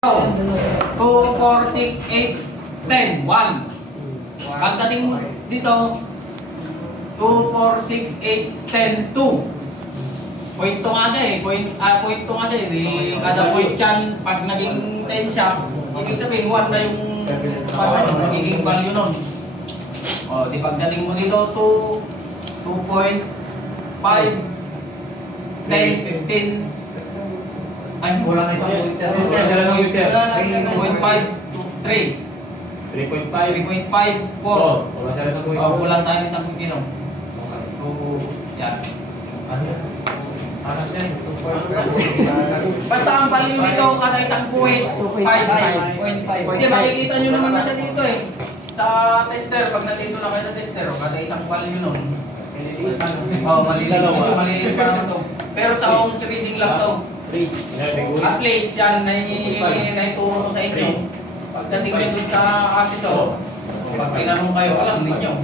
2, 4, 6, 8, 10, 1. Pagdating mo dito, 2, 4, 6, 8, 10, 2. Point to nga siya eh. Point to nga siya eh. Di, kada point yan, pag naging 10 siya, ibig sabihin 1 na yung magiging value nun. O, di pagdating mo dito, 2.5, 10, 15, ay, wala na isang point sir. 3.5 to 3. 3.5, 4. Wala siya isang point. Kulang sa isang point dito. So, yan. Basta ang value nito kada isang point, 5. Hindi, makikita nyo naman na siya dito eh. Sa tester, pag nandito na kayo sa tester, kada isang value nun. Maliliit pa naman to. Pero sa ohms reading lang to. At least yan naituro ko sa inyo. Pagdating nyo dun sa assessor, pag tinanong kayo, alam ninyo.